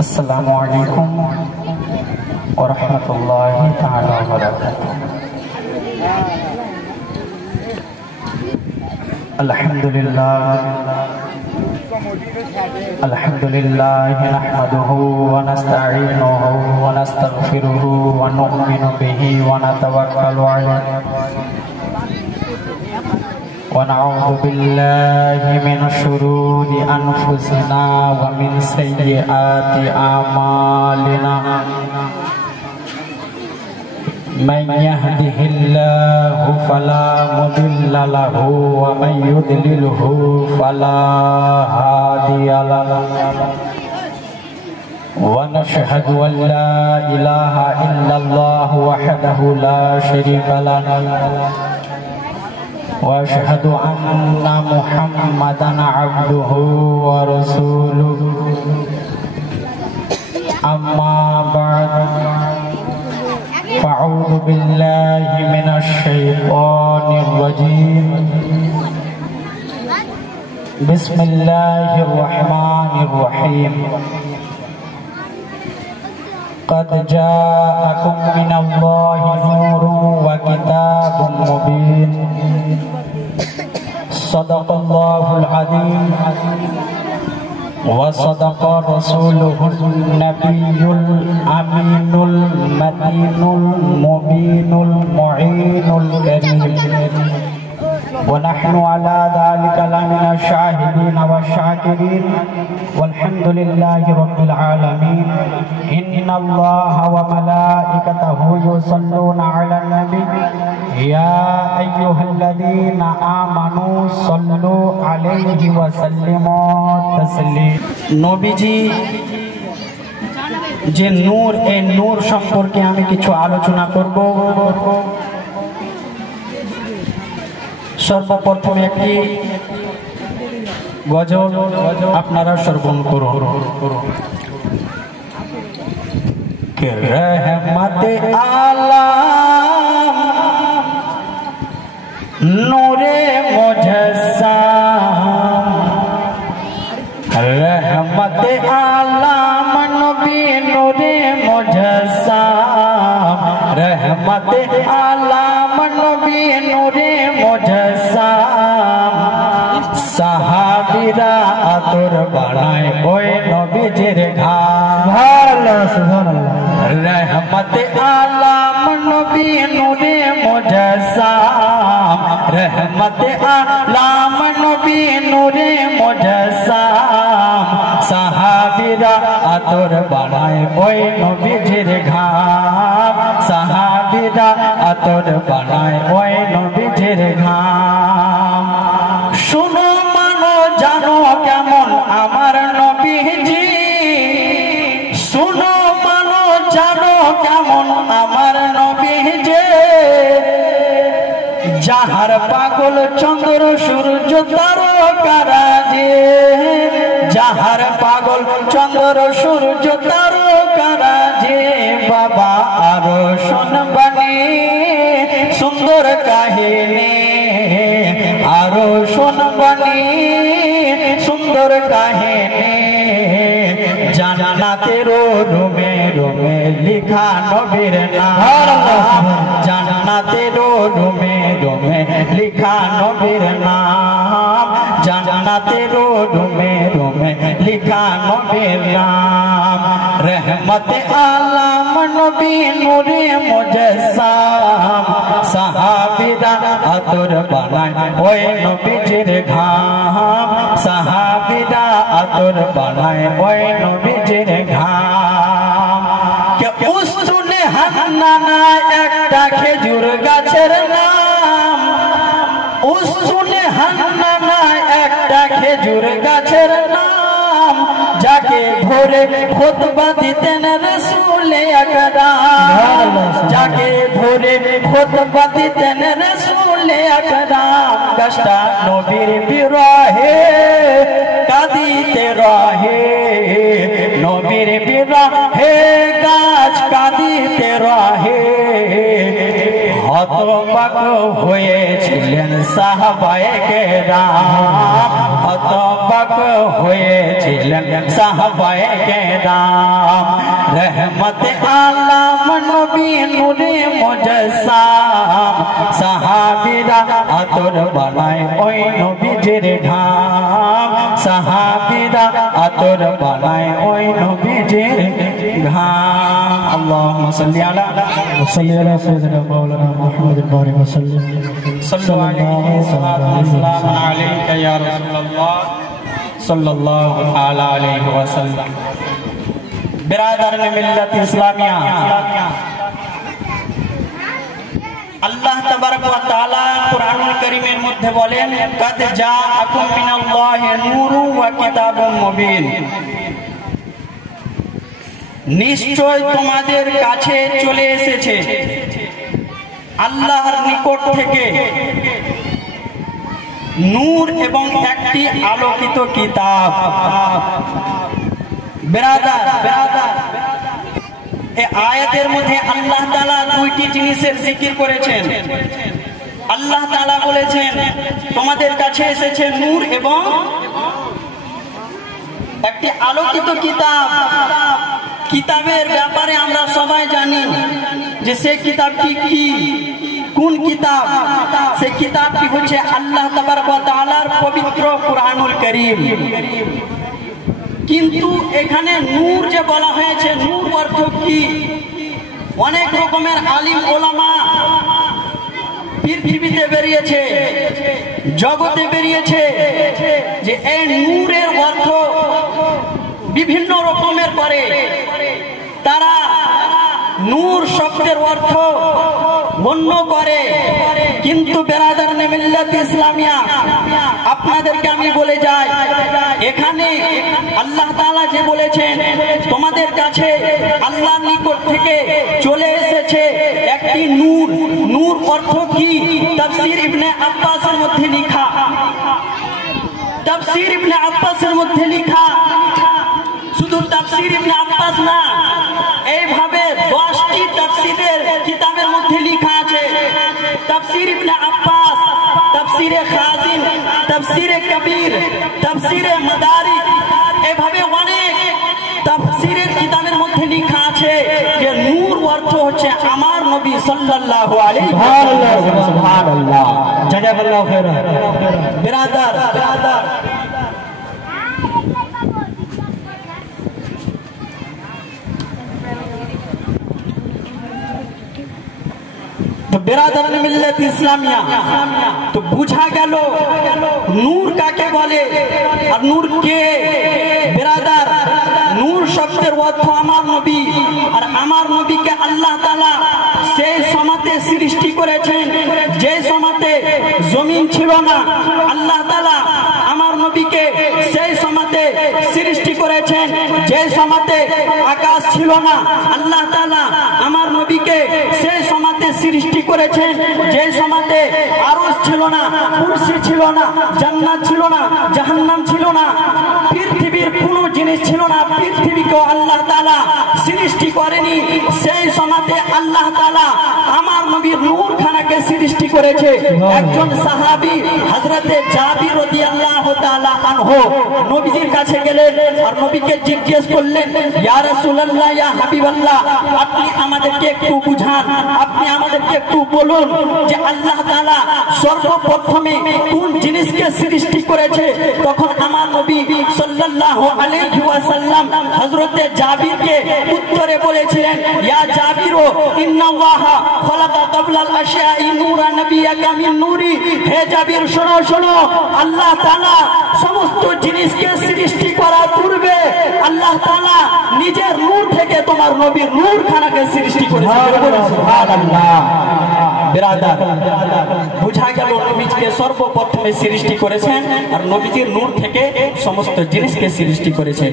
अस्सलामु अलैकुम व रहमतुल्लाहि ताला व बरकातुहू। अल्हम्दुलिल्लाह नहमदुहु व नस्तईनुहु व नस्तगफिरुहु व नु'मिनु बिही व नतवक्कलु अलैहि व नऊज़ु बिल्लाहि मिन शुरूरि अनफुसिना व मिन सय्यिआति आमालिना। मन यहदिहिल्लाहु फला मुदिल्ल लहु व मन युद्लिलहु फला हादिय लहु। व नशहदु अन ला इलाहा इल्लल्लाह वहदहु ला शरीका लहु व अशहदु अन्ना मुहम्मदन अब्दुहु व रसूलुहु। अम्मा बअद फ़अऊज़ु बिल्लाहि मिनश शैतानिर रजीम। बिस्मिल्लाहिर रहमानिर रहीम। क़द जाअकुम मिनल्लाहि नूरुन व किताबुम मुबीन। सदक़ल्लाहुल अज़ीम व सदक़ रसूलुहुन नबियुल अमीनुल मतीनुल मुबीनुल मुईनुल करीम। व नहनु अला ज़ालिका लमिनश शाहिदीन व शाकिरीन वल्हम्दुलिल्लाहि रब्बिल आलमीन। इन्नल्लाहा व मलाइकतहु युसल्लूना अलन नबी या अय्युहल्लज़ीना आमनू सल्लू अलैहि व सल्लिमू तस्लीमा। नबीजी যে নূর, এই নূর সম্পর্কে আমি কিছু আলোচনা করব। সর্বপ্রথমে একটি গজল আপনারা শ্রবণ করুন। কে রহমতে আলাম নূরে মুজস্সাম, रहमते आलम नबी नूरे मुजस्सम, रहमते आलम नबी नूरे मुजस्सम। साहाबीरा आतुर बनाए ओए नबीजिर घाम। रहमते आलम नबी नूरे मुजस्सम, रहमते आलम नबी नूरे मुजस्सम। साहाबीरा आतुर बनाए ओए नबीजिर घाम, साहाबीरा आतुर बनाए ओए नबीजिर घाम। শুনো মানো জানো কেমন আমার নবীজি, শুনো মানো জানো কেমন আমার নবীজি। যাহার পাগল চন্দ্র সূর্য তারকারা যে, যাহার পাগল চন্দ্র সূর্য তারকারা যে। বাবা আরো শুনবানি সুন্দর কাহিনী, আরো শুনবানি সুন্দর কাহিনী। জান্নাতের রুমে রুমে লিখা নবীর নাম, জান্নাতের রুমে রুমে লিখা নবীর নাম, জান্নাতের রুমে রুমে লিখা নবীর নাম। रहमते आलम नबी नूरे मुजस्सम, साहाबीरा आतुर बनाए ओए नबीजिर घाम, साहाबीरा आतुर बनाए ओए नबीजिर घाम। কে উস্তুনে হান্নানা একটা খেজুর গাছের নাম, উস্তুনে হান্নানা একটা খেজুর গাছের নাম। যাকে ধরে খুতবা দিতেন রাসূল আকরাম, যাকে ধরে খুতবা দিতেন রাসূল আকরাম। গাছটা নবীর বিরহে কাঁদিতে রহে, নবীর বিরহে গাছ কাঁদিতে রহে। হতবাক হয়েছিলেন সাহাবায়ে কেরাম, হতবাক হয়েছিলেন সাহাবায়ে কেরাম। রহমত আলম নবী নূরে মুজাসসাম, সাহাবীরা আতর বানায় ওই নবীজির ঘাম, সাহাবীরা আতর বানায় ওই নবীজির ঘাম। আল্লাহুম্মা সাল্লি আলা সাইয়্যিদিনা মাওলানা মুহাম্মাদিন ওয়া সাল্লিম। সাল্লাল্লাহু আলাইহি ইয়া রাসূলুল্লাহ সাল্লাল্লাহু তাআলা আলাইহি ওয়া সাল্লাম। बिरादर मिल्लत इस्लामिया, আল্লাহ তাবারক ওয়া তাআলা কুরআনুল কারীমের মধ্যে বলেন, কাদ জাআকুম মিনাল্লাহি নূরুন ওয়া কিতাবুম মুবিন, নিশ্চয় তোমাদের কাছে চলে এসেছে আল্লাহর নিকট থেকে নূর এবং একটি আলোকিত কিতাব। বিরাদার, এই আয়াতের মধ্যে আল্লাহ তাআলা দুইটি জিনিসের জিকির করেছেন। আল্লাহ তাআলা বলেছেন তোমাদের কাছে এসেছে নূর এবং একটি আলোকিত কিতাব। কিতাবের ব্যাপারে আমরা সবাই জানি যে সেই কিতাবটি কি, কোন কিতাব? সেই কিতাবটি হচ্ছে আল্লাহ তাবারক ওয়া তাআলার পবিত্র কুরআনুল কারীম। কিন্তু এখানে নূর যে বলা হয়েছে, নূর অর্থ কি? অনেক রকমের আলিম ওলামা পৃথিবীতে বেরিয়েছে, জগতে বেরিয়েছে যে এই নূরের অর্থ বিভিন্ন রকমের করে। তারা নূর শব্দের অর্থ গণ্য করে। কিন্তু বিরাদর মিল্লাত ইসলামিয়া, আপনাদেরকে আমি বলে যাই, এখানে আল্লাহ তাআলা যে বলেছেন তোমাদের কাছে আল্লাহর নিকট থেকে চলে এসেছে একটি নূর। নূর অর্থ কি? তাফসীর ইবনে আব্বাসের মধ্যে লেখা, তাফসীর ইবনে আব্বাসের মধ্যে লেখা, শুধু তাফসীর ইবনে আব্বাস না, এইভাবে 10টি তাফসীরের কিতাবের মধ্যে লেখা আছে। তাফসীর ইবনে আব্বাস, তাফসীরে খাজিন, তাফসীরে কবির, তাফসীরে মাদারিক, এভাবে অনেক তাফসীরের কিতাবের মধ্যে লেখা আছে যে নূর অর্থ হচ্ছে আমার নবী সাল্লাল্লাহু আলাইহি ওয়াসাল্লাম। সুবহানাল্লাহ, জাযাকাল্লাহু খাইরান। বিরাদার, तो बिरादर मिल्लत इस्लामिया, तो बुझा गেল নূর কাকে বলে আর নূর কে। বিরাদার, নূর শব্দের অর্থ আমার নবী, আর আমার নবীকে আল্লাহ তাআলা সেই সময়তে সৃষ্টি করেছেন যে সময়তে জমিন ছিল না। আল্লাহ তাআলা আমার নবীকে সেই সময়তে সৃষ্টি করেছেন যে সময়তে আকাশ ছিল না। আল্লাহ তাআলা আমার নবীকে সেই সময়তে সৃষ্টি করেছেন যে সময়তে আরশ ছিল না, কুরসি ছিল না, জান্নাত ছিল না, জাহান্নাম ছিল না, পৃথিবীর কোনো জিনিস ছিল না। পৃথিবীকে আল্লাহ তাআলা সৃষ্টি করেনি। সেই সময়তে আল্লাহ তাআলা আমার নবীর নূর খানাকে সৃষ্টি করেছে। একজন সাহাবী হযরতে জাবির রাদিয়াল্লাহু তাআলা আনহু নবীজির কাছে গেলেন আর নবীকে জিজ্ঞেস করলেন, ইয়া রাসূলুল্লাহ, ইয়া হাবিবাল্লাহ, আপনি আমাদেরকে একটু বুঝান, আপনি আমাদেরকে একটু বলুন যে আল্লাহ তাআলা সর্বপ্রথমে কোন জিনিসকে সৃষ্টি করেছে। তখন আমার নবী সাল্লাল্লাহু আলাইহি ওয়াসাল্লাম হযরতে জাবিরকে উত্তরে বলেছিলেন, ইয়া জাবির, ইন্নাল্লাহা খালাকা ক্বাবলাল আশয়াই নূরা নাবিয়াকা মিন নূরি। হে জাবির, শোনো শোনো, আল্লাহ তাআলা সমস্ত জিনিসকে সৃষ্টি করার পূর্বে আল্লাহ তাআলা নিজের নূর থেকে তোমার নবীর নূর খানাকে সৃষ্টি করেছেন। সুবহানাল্লাহ। বিরাদার, বুঝা গেল নবীকে সর্বপ্রথমে সৃষ্টি করেছেন আর নবীজির নূর থেকে সমস্ত জিনিসকে সৃষ্টি করেছেন।